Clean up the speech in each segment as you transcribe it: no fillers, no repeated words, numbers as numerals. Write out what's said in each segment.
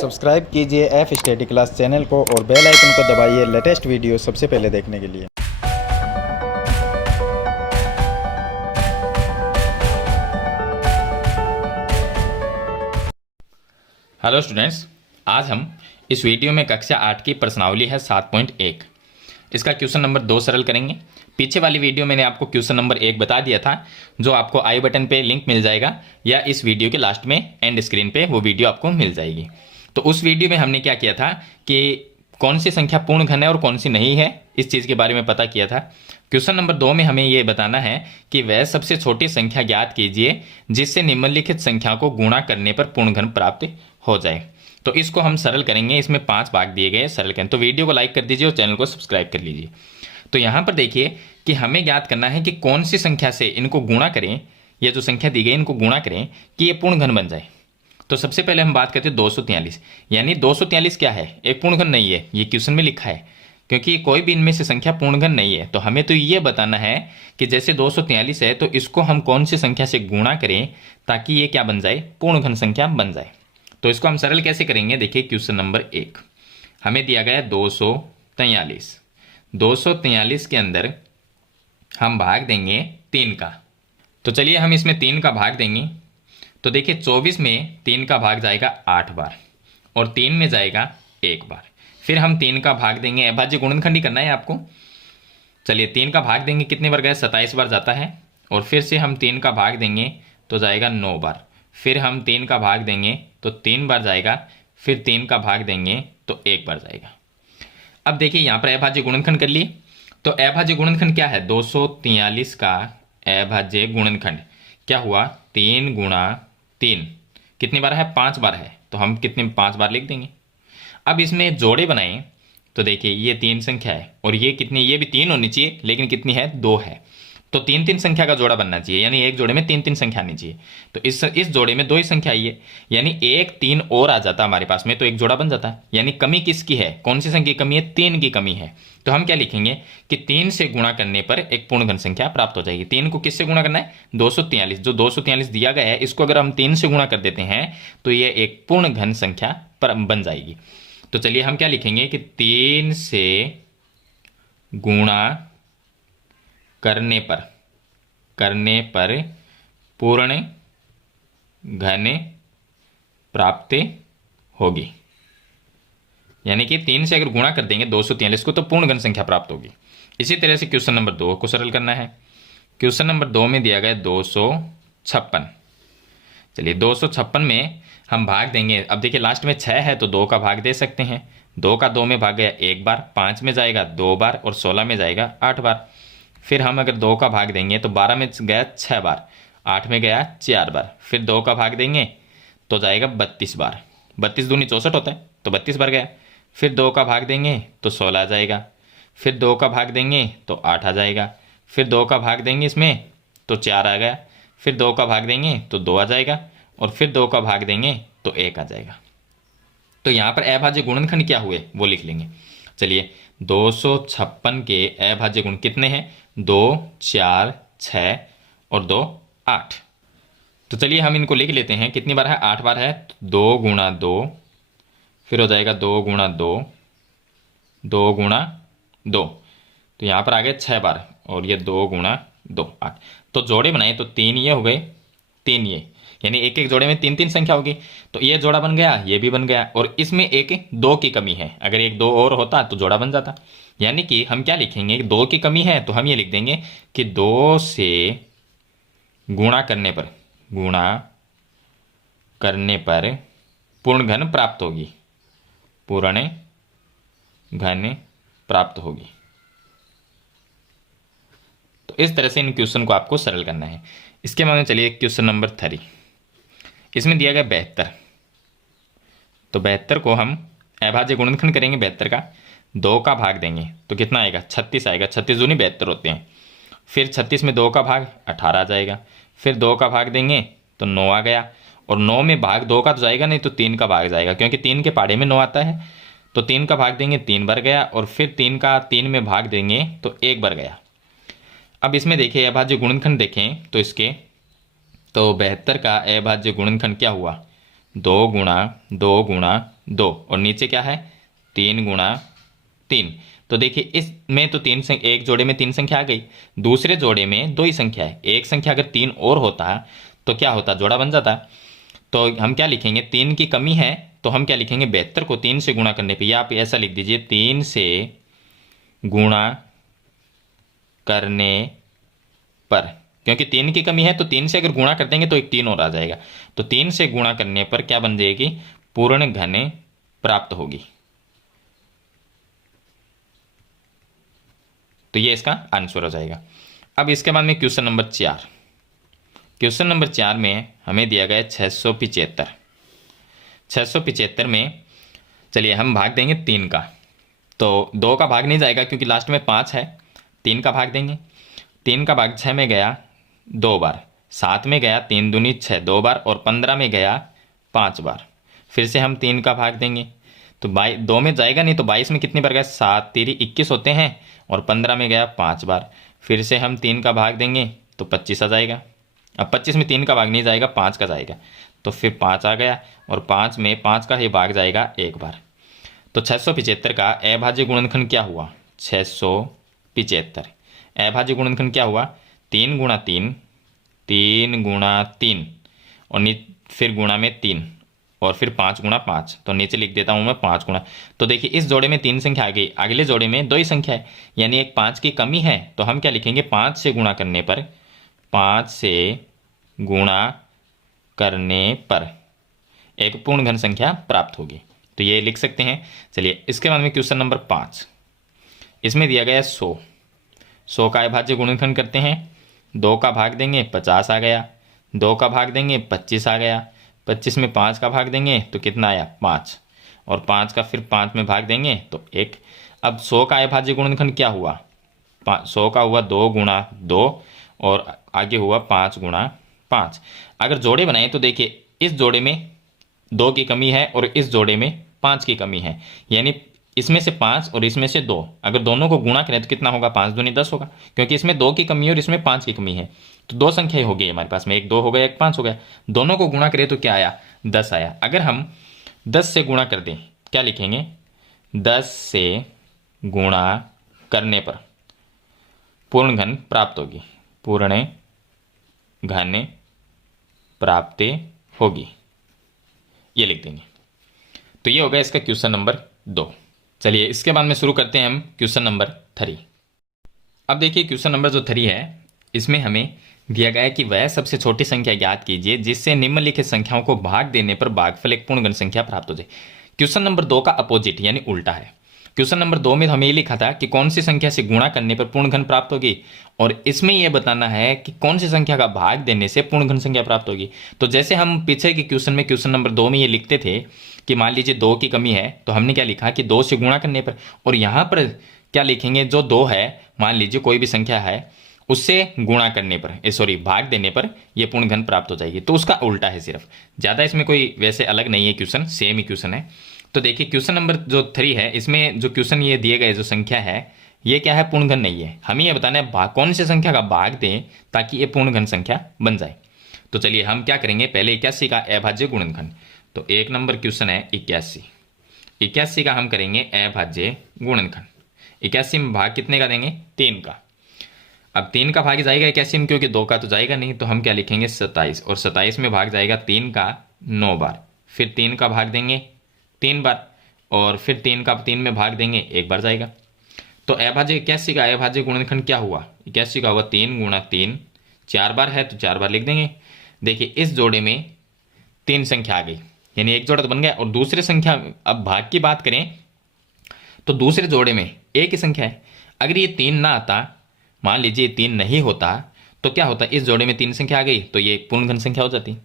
Subscribe कीजिए F study class channel को और बेल आइकन को दबाइए लेटेस्ट वीडियो सबसे पहले देखने के लिए। हेलो स्टूडेंट्स, आज हम इस वीडियो में कक्षा 8 की प्रश्नावली है 7.1। इसका क्वेश्चन नंबर 2 सरल करेंगे। पीछे वाली वीडियो मैंने आपको क्वेश्चन नंबर 1 बता दिया था, जो आपको आई बटन पे लिंक मिल जाएगा या इस वीडियो के लास्ट में एंड स्क्रीन पे वो वीडियो आपको मिल जाएगी। तो उस वीडियो में हमने क्या किया था कि कौन सी संख्या पूर्ण घन है और कौन सी नहीं है, इस चीज़ के बारे में पता किया था। क्वेश्चन नंबर 2 में हमें ये बताना है कि वह सबसे छोटी संख्या ज्ञात कीजिए जिससे निम्नलिखित संख्या को गुणा करने पर पूर्ण घन प्राप्त हो जाए। तो इसको हम सरल करेंगे। इसमें 5 भाग दिए गए, सरल करें। तो वीडियो को लाइक कर दीजिए और चैनल को सब्सक्राइब कर लीजिए। तो यहाँ पर देखिए कि हमें ज्ञात करना है कि कौन सी संख्या से इनको गुणा करें, ये जो संख्या दी गई इनको गुणा करें कि ये पूर्ण घन बन जाए। तो सबसे पहले हम बात करते हैं 243, यानी 243 क्या है? एक पूर्ण घन नहीं है, ये क्वेश्चन में लिखा है, क्योंकि कोई भी इनमें से संख्या पूर्ण घन नहीं है। तो हमें तो ये बताना है कि जैसे 243 है तो इसको हम कौन सी संख्या से गुणा करें ताकि ये क्या बन जाए? पूर्ण घन संख्या बन जाए। तो इसको हम सरल कैसे करेंगे? देखिए क्वेश्चन नंबर 1 हमें दिया गया है 243। 243 के अंदर हम भाग देंगे 3 का। तो चलिए हम इसमें 3 का भाग देंगे। तो देखिए 24 में 3 का भाग जाएगा 8 बार और 3 में जाएगा 1 बार। फिर हम 3 का भाग देंगे, अभाज्य गुणनखंड ही करना है आपको। चलिए 3 का भाग देंगे, कितने बार गया? 27 बार जाता है। और फिर से हम 3 का भाग देंगे तो जाएगा 9 बार। फिर हम 3 का भाग देंगे तो 3 बार जाएगा। फिर 3 का भाग देंगे तो 1 बार जाएगा। अब देखिए यहाँ पर अभाज्य गुणनखंड कर लिए। तो अभाज्य गुणनखंड क्या है? 243 का अभाज्य गुणनखंड क्या हुआ? 3 गुणा 3 कितनी बार है? 5 बार है। तो हम कितने 5 बार लिख देंगे। अब इसमें जोड़े बनाएं तो देखिए ये 3 संख्या है और ये कितनी? ये भी 3 होनी चाहिए, लेकिन कितनी है? 2 है। तो 3-3 संख्या का जोड़ा बनना चाहिए, यानी एक जोड़े में 3-3 संख्या आनी चाहिए। तो इस जोड़े में 2 ही संख्या आई है, यानी 1 3 और आ जाता हमारे पास में, तो एक जोड़ा बन जाता। यानी कमी किसकी है? कौन सी संख्या की कमी है? 3 की कमी है। तो हम क्या लिखेंगे कि 3 से गुणा करने पर एक पूर्ण घन संख्या प्राप्त हो जाएगी। 3 को किससे गुणा करना है? 243। जो 243 दिया गया है इसको अगर हम 3 से गुणा कर देते हैं तो ये एक पूर्ण घन संख्या बन जाएगी। तो चलिए हम क्या लिखेंगे कि 3 से गुणा करने पर पूर्ण घन प्राप्त होगी। यानी कि 3 से अगर गुणा कर देंगे 243 को तो पूर्ण घन संख्या प्राप्त होगी। इसी तरह से क्वेश्चन नंबर 2 को सरल करना है। क्वेश्चन नंबर 2 में दिया गया 256। चलिए 256 में हम भाग देंगे। अब देखिए लास्ट में 6 है तो 2 का भाग दे सकते हैं। 2 का 2 में भाग गया 1 बार, 5 में जाएगा 2 बार और 16 में जाएगा 8 बार। फिर हम अगर 2 का भाग देंगे तो 12 में गया 6 बार, 8 में गया 4 बार। फिर 2 का भाग देंगे तो जाएगा 32 बार। 32 दूनी 64 होता है तो 32 बार गया। फिर 2 का भाग देंगे तो 16 आ जाएगा। फिर 2 का भाग देंगे तो 8 आ जाएगा। फिर 2 का भाग देंगे इसमें तो 4 आ गया। फिर 2 का भाग देंगे तो 2 आ जाएगा और फिर 2 का भाग देंगे तो 1 आ जाएगा। तो यहाँ पर अभाज्य गुणनखंड क्या हुए वो लिख लेंगे। चलिए 256 के अभाज्य गुण कितने हैं? 2 4 6 और 2 8। तो चलिए हम इनको लिख लेते हैं। कितनी बार है? 8 बार है। 2 गुणा 2, फिर हो जाएगा 2 गुणा 2, 2 गुणा 2। तो यहाँ पर आ गए 6 बार और ये 2 गुणा 2 8। तो जोड़े बनाए तो 3 ये हो गए, 3 ये, यानी एक एक जोड़े में 3-3 संख्या होगी। तो ये जोड़ा बन गया, ये भी बन गया और इसमें एक 2 की कमी है। अगर एक 2 और होता तो जोड़ा बन जाता। यानी कि हम क्या लिखेंगे? 2 की कमी है तो हम ये लिख देंगे कि 2 से गुणा करने पर पूर्ण घन प्राप्त होगी। पूर्ण घन प्राप्त होगी। तो इस तरह से इन क्वेश्चन को आपको सरल करना है। इसके बाद में चलिए क्वेश्चन नंबर 3। इसमें दिया गया 72। तो 72 को हम अभाज्य गुणनखंड करेंगे। 72 का 2 का भाग देंगे तो कितना आएगा? 36 आएगा। 36 दूनी 72 होते हैं। फिर 36 में 2 का भाग 18 आ जाएगा। फिर 2 का भाग देंगे तो 9 आ गया और 9 में भाग 2 का तो जाएगा नहीं, तो 3 का भाग जाएगा, क्योंकि 3 के पाड़े में 9 आता है। तो 3 का भाग देंगे 3 बार गया और फिर 3 का 3 में भाग देंगे तो 1 बार गया। अब इसमें देखिए अभाज्य गुणनखंड देखें तो इसके तो 72 का अभाज्य गुणनखंड क्या हुआ? 2 गुणा 2 और नीचे क्या है 3 गुणा 3। तो देखिए इसमें तो एक जोड़े में 3 संख्या आ गई, दूसरे जोड़े में 2 ही संख्या है। एक संख्या अगर 3 और होता तो क्या होता, जोड़ा बन जाता। तो हम क्या लिखेंगे, 3 की कमी है तो हम क्या लिखेंगे, 72 को 3 से गुणा करने पे, या आप ऐसा लिख दीजिए 3 से गुणा करने पर, क्योंकि 3 की कमी है तो 3 से अगर गुणा कर देंगे तो एक 3 और आ जाएगा। तो 3 से गुणा करने पर क्या बन जाएगी, पूर्ण घन प्राप्त होगी। तो ये इसका आंसर हो जाएगा। अब इसके बाद में क्वेश्चन नंबर 4। क्वेश्चन नंबर 4 में हमें दिया गया है 675। 675 में चलिए हम भाग देंगे 3 का, तो 2 का भाग नहीं जाएगा क्योंकि लास्ट में 5 है। 3 का भाग देंगे, 3 का भाग 6 में गया 2 बार, 7 में गया 3 दूनी 6 2 बार, और 15 में गया 5 बार। फिर से हम 3 का भाग देंगे तो 2 में जाएगा नहीं, तो 22 में कितनी बार गया, 7 3 21 होते हैं, और 15 में गया 5 बार। फिर से हम 3 का भाग देंगे तो 25 आ जाएगा। अब 25 में 3 का भाग नहीं जाएगा, 5 का जाएगा, तो फिर 5 आ गया, और 5 में 5 का ही भाग जाएगा एक बार। तो 675 का अभाज्य गुणनखंड क्या हुआ, 675। अभाज्य गुणनखंड क्या हुआ, 3 गुणा 3, 3 गुणा 3, और फिर गुणा में 3, और फिर 5 गुणा 5। तो नीचे लिख देता हूँ मैं 5 गुणा। तो देखिए इस जोड़े में 3 संख्या आ गई, अगले जोड़े में 2 ही संख्या है, यानी एक 5 की कमी है। तो हम क्या लिखेंगे, 5 से गुणा करने पर, 5 से गुणा करने पर एक पूर्ण घन संख्या प्राप्त होगी। तो ये लिख सकते हैं। चलिए इसके बाद में क्वेश्चन नंबर 5, इसमें दिया गया 100। 100 का अभाज्य गुणनखंड करते हैं, 2 का भाग देंगे 50 आ गया, 2 का भाग देंगे 25 आ गया, 25 में 5 का भाग देंगे तो कितना आया 5, और 5 का फिर 5 में भाग देंगे तो 1। अब 100 का अभाज्य गुणनखंड क्या हुआ, 100 का हुआ 2 गुणा 2, और आगे हुआ 5 गुणा 5। अगर जोड़े बनाए तो देखिए इस जोड़े में 2 की कमी है और इस जोड़े में 5 की कमी है, यानी इसमें से 5 और इसमें से 2, अगर दोनों को गुणा करें तो कितना होगा, 5 दूनी 10 होगा, क्योंकि इसमें 2 की कमी है और इसमें 5 की कमी है। तो 2 संख्याएं हो गई हमारे पास में, एक 2 हो गया एक 5 हो गया। दोनों को गुणा करें तो क्या आया, 10 आया। अगर हम 10 से गुणा कर दें, क्या लिखेंगे, 10 से गुणा करने पर पूर्ण घन प्राप्त होगी, पूर्ण घन प्राप्त होगी, ये लिख देंगे। तो ये होगा इसका क्वेश्चन नंबर 2। चलिए इसके बाद में शुरू करते हैं हम क्वेश्चन नंबर 3। अब देखिए क्वेश्चन नंबर जो 3 है, इसमें हमें दिया गया है कि वह सबसे छोटी संख्या ज्ञात कीजिए जिससे निम्नलिखित संख्याओं को भाग देने पर भागफल एक पूर्ण घन संख्या प्राप्त हो जाए। क्वेश्चन नंबर 2 का अपोजिट यानी उल्टा है। क्वेश्चन नंबर 2 में हमें ये लिखा था कि कौन सी संख्या से गुणा करने पर पूर्ण घन प्राप्त होगी, और इसमें यह बताना है कि कौन सी संख्या का भाग देने से पूर्ण घन संख्या प्राप्त होगी। तो जैसे हम पीछे के क्वेश्चन में क्वेश्चन नंबर 2 में ये लिखते थे कि मान लीजिए 2 की कमी है, तो हमने क्या लिखा कि 2 से गुणा करने पर, और यहाँ पर क्या लिखेंगे, जो 2 है, मान लीजिए कोई भी संख्या है, उससे गुणा करने पर भाग देने पर यह पूर्ण घन प्राप्त हो जाएगी। तो उसका उल्टा है, सिर्फ ज़्यादा इसमें कोई वैसे अलग नहीं है क्वेश्चन, सेम ही क्वेश्चन है। तो देखिए क्वेश्चन नंबर जो 3 है, इसमें जो क्वेश्चन ये दिए गए जो संख्या है, ये क्या है, पूर्ण घन नहीं है। हमें यह बताना है कौन सी संख्या का भाग दें ताकि ये पूर्ण घन संख्या बन जाए। तो चलिए हम क्या करेंगे, पहले 81 का अभाज्य गुणनखंड। तो 1 नंबर क्वेश्चन है 81। 81 का हम करेंगे अभाज्य गुणनखंड। 81 में भाग कितने का देंगे, 3 का। अब 3 का भाग जाएगा 81 में, क्योंकि 2 का तो जाएगा नहीं, तो हम क्या लिखेंगे 27, और 27 में भाग जाएगा 3 का 9 बार, फिर 3 का भाग देंगे 3 बार, और फिर 3 का 3 में भाग देंगे 1 बार जाएगा। तो अभाज्य 81 का अभाज्य गुणनखंड क्या हुआ, 81 का हुआ 3 गुणा 3, 4 बार है तो 4 बार लिख देंगे। देखिए इस जोड़े में 3 संख्या आ गई, यानी एक जोड़ा तो बन गया, और दूसरे संख्या, अब भाग की बात करें तो दूसरे जोड़े में एक ही संख्या है। अगर ये 3 ना आता, मान लीजिए 3 नहीं होता, तो क्या होता, इस जोड़े में 3 संख्या आ गई तो ये पूर्ण घन संख्या हो जाती।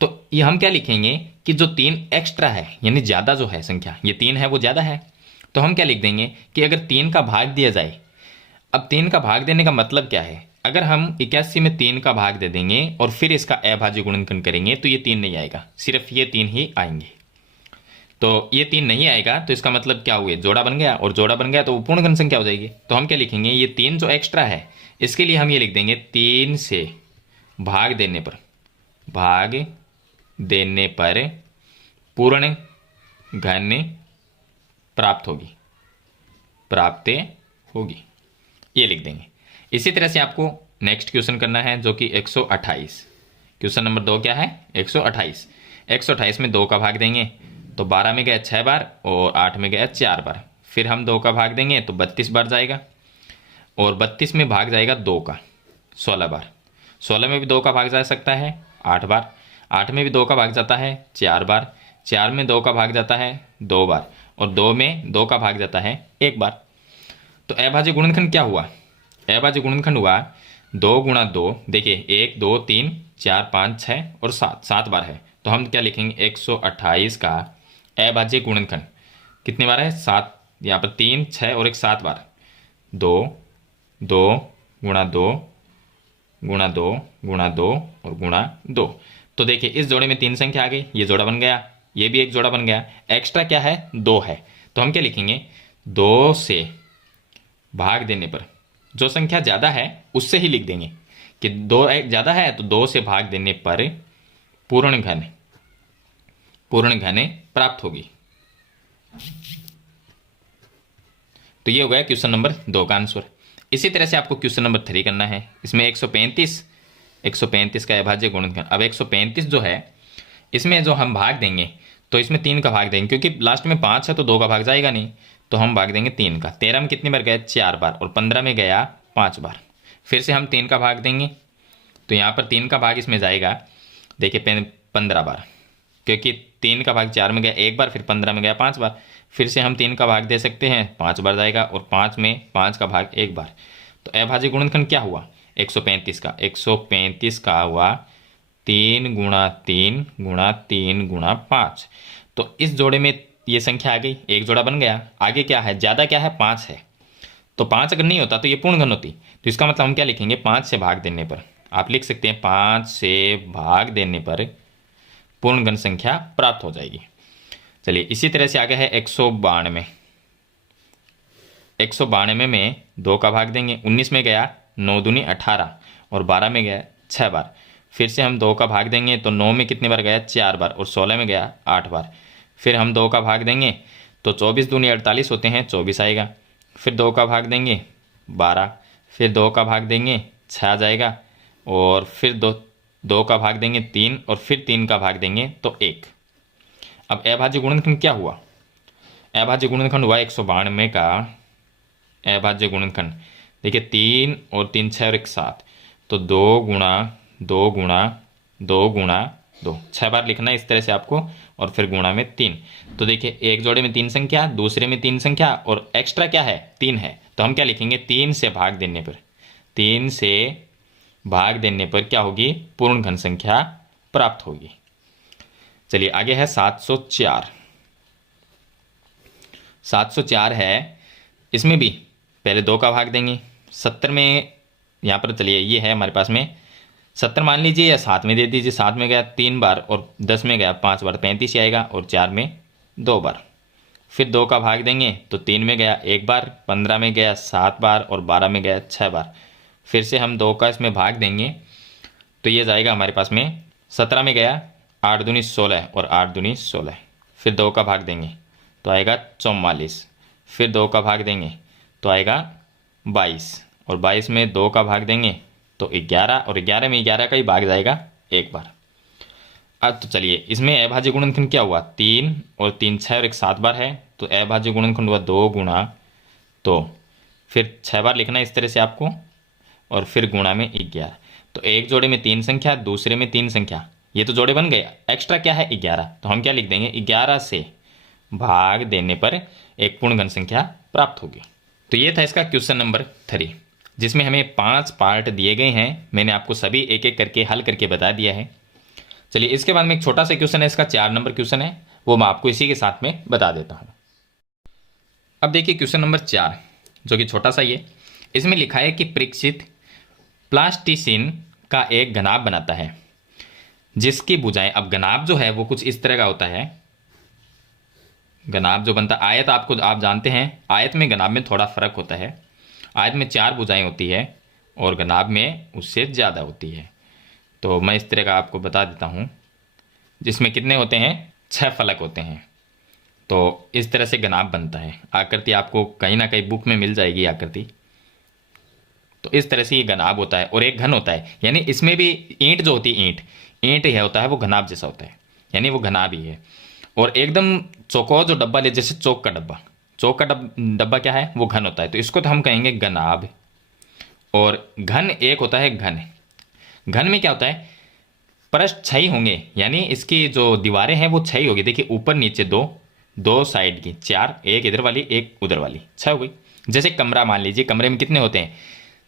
तो ये हम क्या लिखेंगे कि जो 3 एक्स्ट्रा है, यानी ज़्यादा जो है संख्या, ये 3 है वो ज़्यादा है, तो हम क्या लिख देंगे कि अगर 3 का भाग दिया जाए। अब 3 का भाग देने का मतलब क्या है, अगर हम 81 में 3 का भाग दे देंगे और फिर इसका अभाज्य गुणनखंड करेंगे तो ये 3 नहीं आएगा, सिर्फ ये 3 ही आएंगे। तो ये 3 नहीं आएगा तो इसका मतलब क्या हुए, जोड़ा बन गया, और जोड़ा बन गया तो वो पूर्ण घन संख्या हो जाएगी। तो हम क्या लिखेंगे, ये 3 जो एक्स्ट्रा है इसके लिए हम ये लिख देंगे 3 से भाग देने पर पूर्ण घन प्राप्त होगी, प्राप्त होगी, ये लिख देंगे। इसी तरह से आपको नेक्स्ट क्वेश्चन करना है जो कि 128। क्वेश्चन नंबर 2 क्या है? 128। 128 में 2 का भाग देंगे तो 12 में गया 6 बार और 8 में गया 4 बार। फिर हम 2 का भाग देंगे तो 32 बार जाएगा और 32 में भाग जाएगा 2 का 16 बार। 16 में भी 2 का भाग जा सकता है 8 बार। 8 में भी 2 का भाग जाता है 4 बार। 4 में 2 का भाग जाता है 2 बार और 2 में 2 का भाग जाता है 1 बार। तो अभाज्य गुणनखंड क्या हुआ? अभाज्य गुणनखंड हुआ 2 गुणा 2। देखिए 1 2 3 4 5 6 और 7, 7 बार है। तो हम क्या लिखेंगे? 128 का अभाज्य गुणनखंड कितने बार है? 7। यहाँ पर 3 6 और 1 7 बार। 2 2 गुणा 2 गुणा 2 गुणा 2 और गुणा 2। तो देखिए इस जोड़े में 3 संख्या आ गई, ये जोड़ा बन गया, ये भी एक जोड़ा बन गया। एक्स्ट्रा क्या है? 2 है। तो हम क्या लिखेंगे? 2 से भाग देने पर जो संख्या ज़्यादा है उससे ही लिख देंगे कि 2 ज़्यादा है तो 2 से भाग देने पर पूर्ण घन प्राप्त होगी। तो ये हो गया क्वेश्चन नंबर 2 का आंसर। इसी तरह से आपको क्वेश्चन नंबर 3 करना है। इसमें 135 का अभाज्य गुणनखंड। अब 135 जो है इसमें जो हम भाग देंगे तो इसमें 3 का भाग देंगे, क्योंकि लास्ट में 5 है तो 2 का भाग जाएगा नहीं, तो हम भाग देंगे 3 का। 13 में कितनी बार गया? 4 बार और 15 में गया 5 बार। फिर से हम 3 का भाग देंगे तो यहाँ पर 3 का भाग इसमें जाएगा, देखिए 15 बार, क्योंकि 3 का भाग 4 में गया 1 बार, फिर 15 में गया 5 बार। फिर से हम 3 का भाग दे सकते हैं, 5 बार जाएगा और 5 में 5 का भाग 1 बार। तो अभाज्य गुणनखंड क्या हुआ? 135 का हुआ 3 गुणा 3 गुणा 3 गुणा 5। तो इस जोड़े में ये संख्या आ गई, एक जोड़ा बन गया। आगे क्या है? ज़्यादा क्या है? 5 है। तो 5 अगर नहीं होता तो ये पूर्ण घन होती। तो इसका मतलब हम क्या लिखेंगे? 5 से भाग देने पर, आप लिख सकते हैं 5 से भाग देने पर पूर्ण घन संख्या प्राप्त हो जाएगी। चलिए इसी तरह से आगे है 192। 192 में 2 का भाग देंगे। 19 में गया 9 दूनी 18 और 12 में गया 6 बार। फिर से हम 2 का भाग देंगे तो 9 में कितनी बार गया? 4 बार और 16 में गया 8 बार। फिर हम 2 का भाग देंगे तो 24 दूनी 48 होते हैं, 24 आएगा। फिर 2 का भाग देंगे 12, फिर 2 का भाग देंगे 6 आ जाएगा और फिर 2 का भाग देंगे 3 और फिर 3 का भाग देंगे तो 1। अब अभाज्य गुणनखंड क्या हुआ? अभाज्य गुणनखंड हुआ 192 का अभाज्य गुणनखंड। देखिए 3 और 3 6 और 1 7, तो 2 गुणा 2 गुणा 2 गुणा 2, 6 बार लिखना है इस तरह से आपको, और फिर गुणा में 3। तो देखिए एक जोड़े में 3 संख्या, दूसरे में 3 संख्या और एक्स्ट्रा क्या है? 3 है। तो हम क्या लिखेंगे? 3 से भाग देने पर, 3 से भाग देने पर क्या होगी? पूर्ण घन संख्या प्राप्त होगी। चलिए आगे है 704। 704 है, इसमें भी पहले 2 का भाग देंगे। 70 में यहाँ पर, चलिए ये है हमारे पास में 70 मान लीजिए, या 7 में दे दीजिए। 7 में गया 3 बार और 10 में गया 5 बार, 35 ही आएगा, और 4 में 2 बार। फिर 2 का भाग देंगे तो 3 में गया 1 बार, 15 में गया 7 बार और 12 में गया 6 बार। फिर से हम 2 का इसमें भाग देंगे तो ये जाएगा हमारे पास में 17 में गया 8 दूनी 16 और 8 दूनी 16। फिर 2 का भाग देंगे तो आएगा 44। फिर 2 का भाग देंगे तो आएगा 22 और 22 में 2 का भाग देंगे तो 11 और 11 में 11 का ही भाग जाएगा 1 बार। अब तो चलिए इसमें अभाज्य गुणनखंड क्या हुआ? 3 और 3 6 और 1 7 बार है, तो अभाज्य गुणनखंड हुआ 2 गुणा 2। फिर 6 बार लिखना है इस तरह से आपको, और फिर गुणा में 11। तो एक जोड़े में 3 संख्या, दूसरे में 3 संख्या, ये तो जोड़े बन गए। एक्स्ट्रा क्या है? 11। तो हम क्या लिख देंगे? 11 से भाग देने पर एक पूर्ण घन संख्या प्राप्त होगी। तो ये था इसका क्वेश्चन नंबर 3, जिसमें हमें 5 पार्ट दिए गए हैं। मैंने आपको सभी एक एक करके हल करके बता दिया है। चलिए इसके बाद में एक छोटा सा क्वेश्चन है, इसका 4 नंबर क्वेश्चन है, वो मैं आपको इसी के साथ में बता देता हूँ। अब देखिए क्वेश्चन नंबर 4, जो कि छोटा सा ये, इसमें लिखा है कि परीक्षित प्लास्टिसिन का एक घनाभ बनाता है जिसकी भुजाएं, अब घनाभ जो है वो कुछ इस तरह का होता है। घनाभ जो बनता, आयत आपको आप जानते हैं, आयत में घनाभ में थोड़ा फर्क होता है। आयत में 4 भुजाएं होती है और घनाभ में उससे ज़्यादा होती है। तो मैं इस तरह का आपको बता देता हूँ, जिसमें कितने होते हैं? 6 फलक होते हैं। तो इस तरह से घनाभ बनता है। आकृति आपको कहीं ना कहीं बुक में मिल जाएगी आकृति। तो इस तरह से ये घनाभ होता है और एक घन होता है, यानी इसमें भी ईंट जो होती है, ईंट ईंट यह होता है वो घनाभ जैसा होता है, यानी वो घनाभ ही है। और एकदम चौकोर जो डब्बा ले, जैसे चौक का डब्बा, चौक का डब्बा क्या है, वो घन होता है, तो इसको तो हम कहेंगे घनाभ। और घन एक होता है घन। घन में क्या होता है, पृष्ठ छही होंगे, यानी इसकी जो दीवारें हैं वो छही होगी। देखिए ऊपर नीचे दो, दो साइड की चार, एक इधर वाली एक उधर वाली, छह हो गई। जैसे कमरा मान लीजिए, कमरे में कितने होते हैं,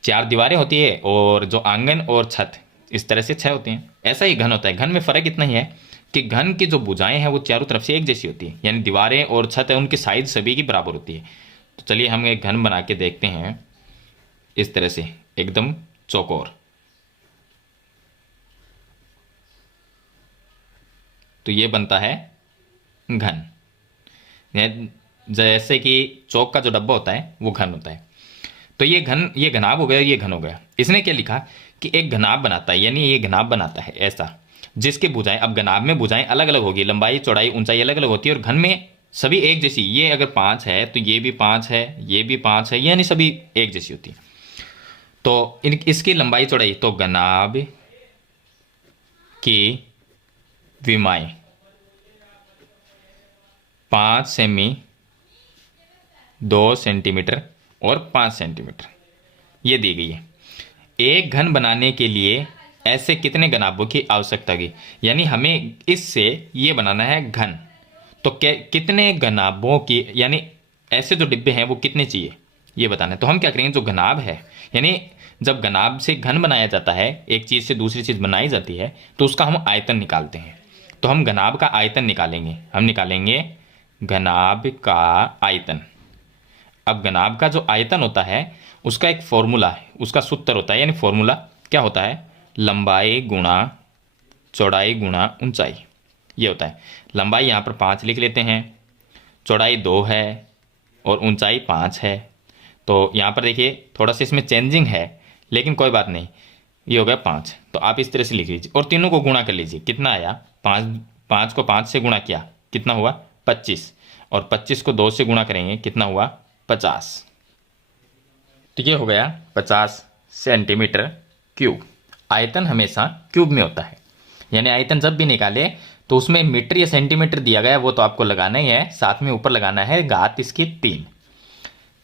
चार दीवारें होती है और जो आंगन और छत, इस तरह से छह होती हैं। ऐसा ही घन होता है। घन में फर्क इतना ही है कि घन की जो भुजाएं हैं वो चारों तरफ से एक जैसी होती है, यानी दीवारें और छत है उनकी साइज सभी की बराबर होती है। तो चलिए हम एक घन बना के देखते हैं, इस तरह से एकदम चौकोर। तो ये बनता है घन। जैसे कि चौक का जो डब्बा होता है वो घन होता है। तो ये घन, ये घनाभ हो गया, ये घन हो गया। इसने क्या लिखा कि एक घनाभ बनाता है, यानी ये घनाभ बनाता है ऐसा जिसके भुजाएं, अब घनाभ में भुजाएं अलग अलग होगी, लंबाई चौड़ाई ऊंचाई अलग अलग होती है, और घन में सभी एक जैसी। ये अगर 5 है तो ये भी 5 है, ये भी 5 है, यानी सभी एक जैसी होती है। तो इसकी लंबाई चौड़ाई, तो घनाभ की विमाएं 5 सेमी, 2 सेंटीमीटर और 5 सेंटीमीटर ये दी गई है। एक घन बनाने के लिए ऐसे कितने घनाभों की आवश्यकता होगी, यानी हमें इससे ये बनाना है घन। तो कितने घनाभों की, यानी ऐसे जो डिब्बे हैं वो कितने चाहिए ये बताना है। तो हम क्या करेंगे, जो घनाभ है, यानी जब घनाभ से घन बनाया जाता है, एक चीज़ से दूसरी चीज़ बनाई जाती है, तो उसका हम आयतन निकालते हैं। तो हम घनाभ का आयतन निकालेंगे, हम निकालेंगे घनाभ का आयतन। अब घनाभ का जो आयतन होता है उसका एक फॉर्मूला है, उसका सूत्र होता है, यानी फॉर्मूला क्या होता है, लंबाई गुणा चौड़ाई गुणा ऊंचाई। ये होता है। लंबाई यहाँ पर 5 लिख लेते हैं, चौड़ाई 2 है और ऊंचाई 5 है। तो यहाँ पर देखिए थोड़ा सा इसमें चेंजिंग है, लेकिन कोई बात नहीं, ये हो गया 5। तो आप इस तरह से लिख लीजिए और तीनों को गुणा कर लीजिए। कितना आया, 5 को 5 से गुणा किया, कितना हुआ 25, और 25 को 2 से गुणा करेंगे, कितना हुआ 50। तो ये हो गया 50 सेंटीमीटर क्यूब। आयतन हमेशा क्यूब में होता है, यानी आयतन जब भी निकाले तो उसमें मीटर या सेंटीमीटर दिया गया है, वो तो आपको लगाना ही है, साथ में ऊपर लगाना है घात इसकी 3।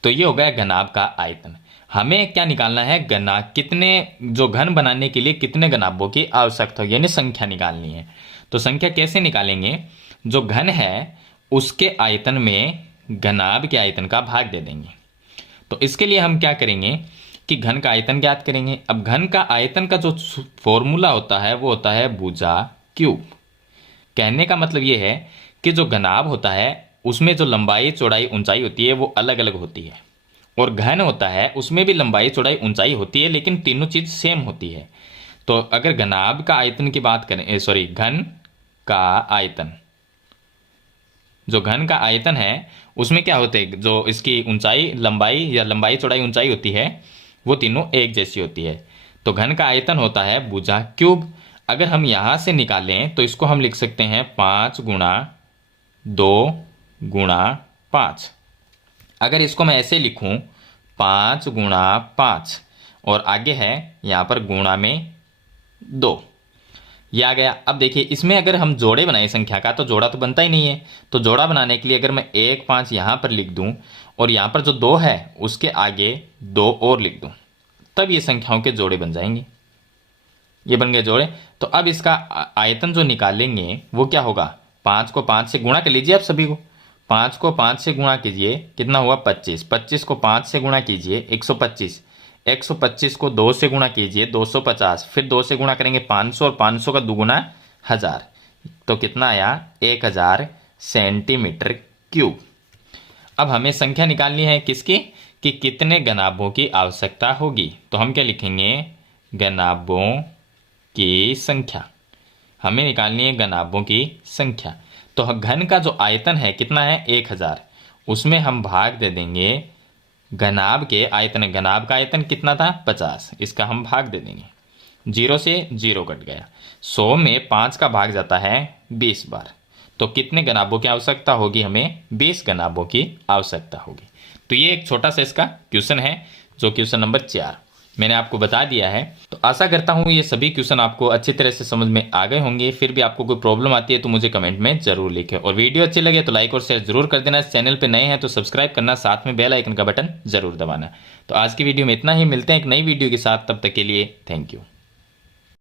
तो ये हो गया घनाभ का आयतन। हमें क्या निकालना है, कितने, जो घन बनाने के लिए कितने घनाभों की आवश्यकता हो, यानी संख्या निकालनी है। तो संख्या कैसे निकालेंगे, जो घन है उसके आयतन में घनाभ के आयतन का भाग दे देंगे। तो इसके लिए हम क्या करेंगे कि घन का आयतन ज्ञात करेंगे। अब घन का आयतन का जो फॉर्मूला होता है वो होता है भुजा क्यूब। कहने का मतलब ये है कि जो घनाभ होता है उसमें जो लंबाई चौड़ाई ऊंचाई होती है वो अलग अलग होती है, और घन होता है उसमें भी लंबाई चौड़ाई ऊंचाई होती है, लेकिन तीनों चीज सेम होती है। तो अगर घनाभ का आयतन की बात करें, सॉरी, घन का आयतन, जो घन का आयतन है उसमें क्या होते हैं, जो इसकी ऊंचाई लंबाई या लंबाई चौड़ाई ऊंचाई होती है वो तीनों एक जैसी होती है। तो घन का आयतन होता है भुजा क्यूब। अगर हम यहाँ से निकालें तो इसको हम लिख सकते हैं 5 गुणा 2 गुणा 5। अगर इसको मैं ऐसे लिखूं 5 गुणा 5 और आगे है यहाँ पर गुणा में 2, ये आ गया। अब देखिए इसमें अगर हम जोड़े बनाए संख्या का तो जोड़ा तो बनता ही नहीं है। तो जोड़ा बनाने के लिए अगर मैं 1 5 यहाँ पर लिख दूं और यहाँ पर जो 2 है उसके आगे 2 और लिख दूं, तब ये संख्याओं के जोड़े बन जाएंगे। ये बन गए जोड़े। तो अब इसका आयतन जो निकालेंगे वो क्या होगा, 5 को 5 से गुणा कर लीजिए आप सभी को। 5 को 5 से गुणा कीजिए, कितना हुआ 25। 25 को 5 से गुणा कीजिए 125। 125 को 2 से गुणा कीजिए 250। फिर 2 से गुणा करेंगे 500 और 500 का दुगुना 1000। तो कितना आया 1000 सेंटीमीटर क्यूब। अब हमें संख्या निकालनी है किसकी, कि कितने घनाभों की आवश्यकता होगी। तो हम क्या लिखेंगे, घनाभों की संख्या। हमें निकालनी है घनाभों की संख्या। तो घन का जो आयतन है कितना है 1000, उसमें हम भाग दे देंगे घनाभ के आयतन। घनाभ का आयतन कितना था 50, इसका हम भाग दे देंगे। 0 से 0 कट गया। 100 में 5 का भाग जाता है 20 बार। तो कितने गनाबों की आवश्यकता होगी? हमें 20 गनाबों की आवश्यकता होगी। तो ये एक छोटा सा इसका क्वेश्चन है, जो क्वेश्चन नंबर 4 मैंने आपको बता दिया है। तो आशा करता हूँ ये सभी क्वेश्चन आपको अच्छी तरह से समझ में आ गए होंगे। फिर भी आपको कोई प्रॉब्लम आती है तो मुझे कमेंट में जरूर लिखें, और वीडियो अच्छी लगे तो लाइक और शेयर जरूर कर देना। चैनल पे नए हैं तो सब्सक्राइब करना, साथ में बेल आइकन का बटन जरूर दबाना। तो आज की वीडियो में इतना ही, मिलते हैं एक नई वीडियो के साथ, तब तक के लिए थैंक यू।